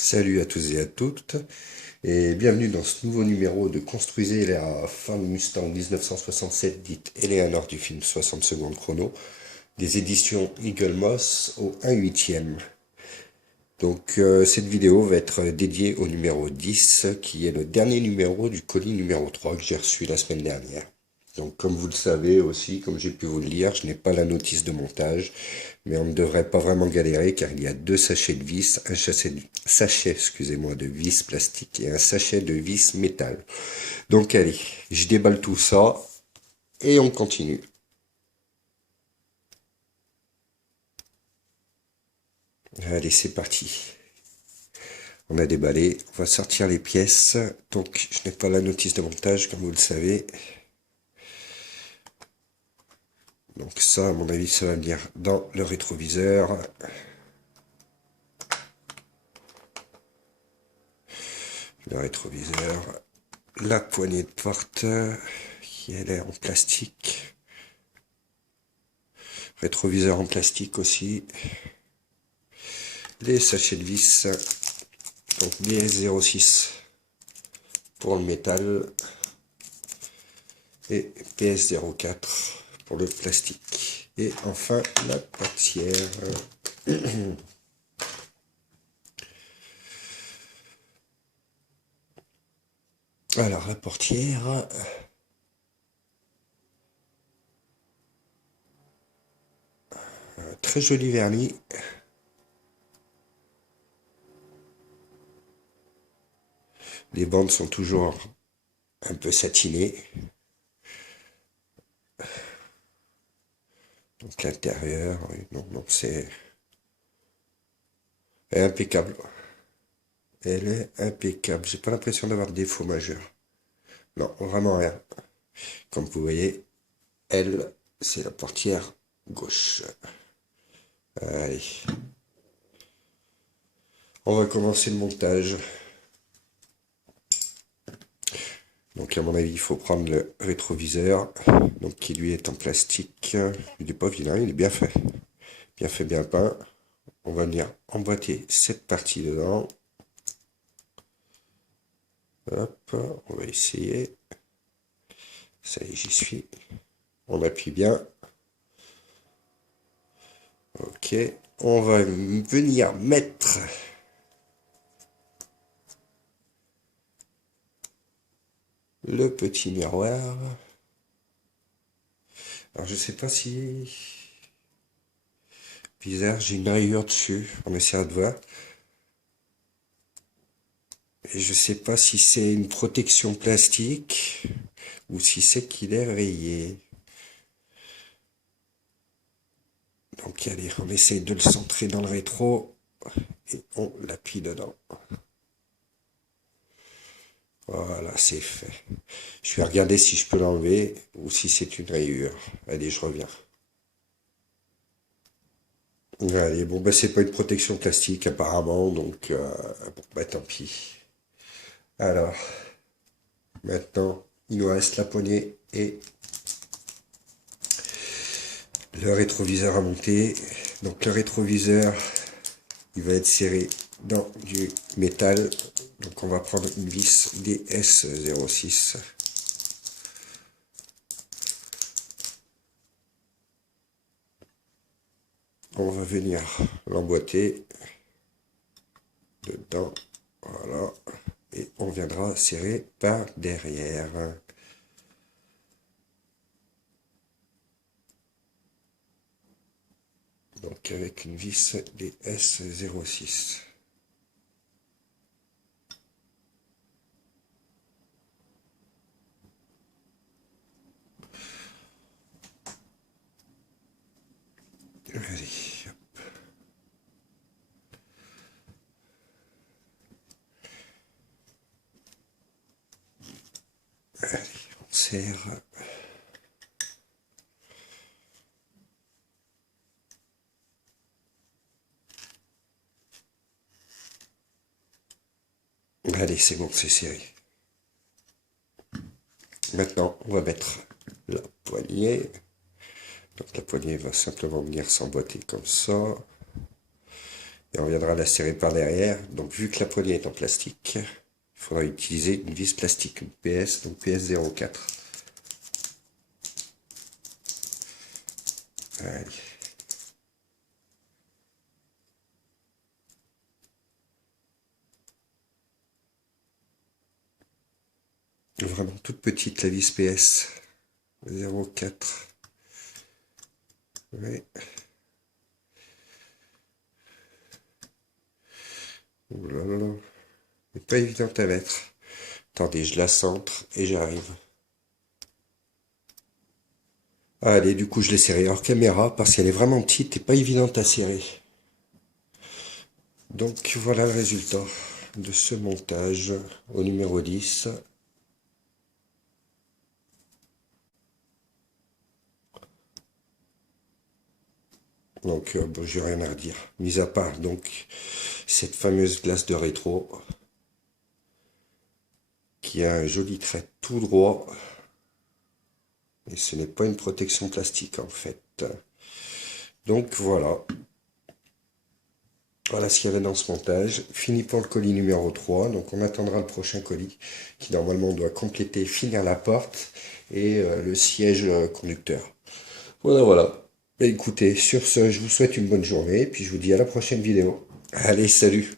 Salut à tous et à toutes, et bienvenue dans ce nouveau numéro de Construisez la femme Mustang 1967, dite Eleanor du film 60 secondes chrono, des éditions Eagle Moss au 1/8. Donc cette vidéo va être dédiée au numéro 10, qui est le dernier numéro du colis numéro 3 que j'ai reçu la semaine dernière. Donc comme vous le savez aussi, comme j'ai pu vous le lire, je n'ai pas la notice de montage, mais on ne devrait pas vraiment galérer car il y a deux sachets de vis, un sachet, excusez-moi, de vis plastique et un sachet de vis métal. Donc allez, je déballe tout ça et on continue. Allez, c'est parti. On a déballé, on va sortir les pièces. Donc je n'ai pas la notice de montage comme vous le savez. Donc ça, à mon avis, ça va venir dans le rétroviseur. Le rétroviseur, la poignée de porte qui elle est en plastique. Rétroviseur en plastique aussi. Les sachets de vis, donc BS06 pour le métal et PS04 pour le plastique. Et enfin la portière. Alors la portière, très joli vernis. Les bandes sont toujours un peu satinées. Donc l'intérieur, non, c'est impeccable. Elle est impeccable. J'ai pas l'impression d'avoir de défaut majeur. Non, vraiment rien. Comme vous voyez, elle, c'est la portière gauche. Allez. On va commencer le montage. Donc à mon avis, il faut prendre le rétroviseur, donc qui lui est en plastique. Il n'est pas vilain, il est bien fait. Bien fait, bien peint. On va venir emboîter cette partie dedans. Hop, on va essayer. Ça y est, j'y suis. On appuie bien. Ok, on va venir mettre le petit miroir. Alors je sais pas si... Bizarre, j'ai une rayure dessus. On essaiera de voir. Et je sais pas si c'est une protection plastique ou si c'est qu'il est rayé. Donc allez, on essaye de le centrer dans le rétro et on l'appuie dedans. Voilà, c'est fait. Je vais regarder si je peux l'enlever ou si c'est une rayure. Allez, je reviens. Allez, bon, bah c'est pas une protection plastique apparemment, donc bon, bah tant pis. Alors, maintenant, il nous reste la poignée et le rétroviseur à monter. Donc le rétroviseur, il va être serré dans du métal. Donc on va prendre une vis DS06. On va venir l'emboîter dedans. Voilà. Et on viendra serrer par derrière. Donc avec une vis DS06. Allez, hop. Allez, on serre. Allez, c'est bon, c'est serré. Maintenant, on va mettre la poignée. Donc la poignée va simplement venir s'emboîter comme ça. Et on viendra la serrer par derrière. Donc vu que la poignée est en plastique, il faudra utiliser une vis plastique, une PS, donc PS04. Allez. Vraiment toute petite la vis PS 04. Ouais. Oh là là. C'est pas évident à mettre. Attendez, je la centre et j'arrive. Allez, du coup, je l'ai serrée hors caméra parce qu'elle est vraiment petite et pas évidente à serrer. Donc, voilà le résultat de ce montage au numéro 10. Donc, bon, j'ai rien à redire. Mis à part, donc, cette fameuse glace de rétro qui a un joli trait tout droit. Et ce n'est pas une protection plastique, en fait. Donc, voilà. Voilà ce qu'il y avait dans ce montage. Fini pour le colis numéro 3. Donc on attendra le prochain colis qui normalement doit compléter, finir la porte et le siège conducteur. Voilà, voilà. Écoutez, sur ce, je vous souhaite une bonne journée et puis je vous dis à la prochaine vidéo. Allez, salut!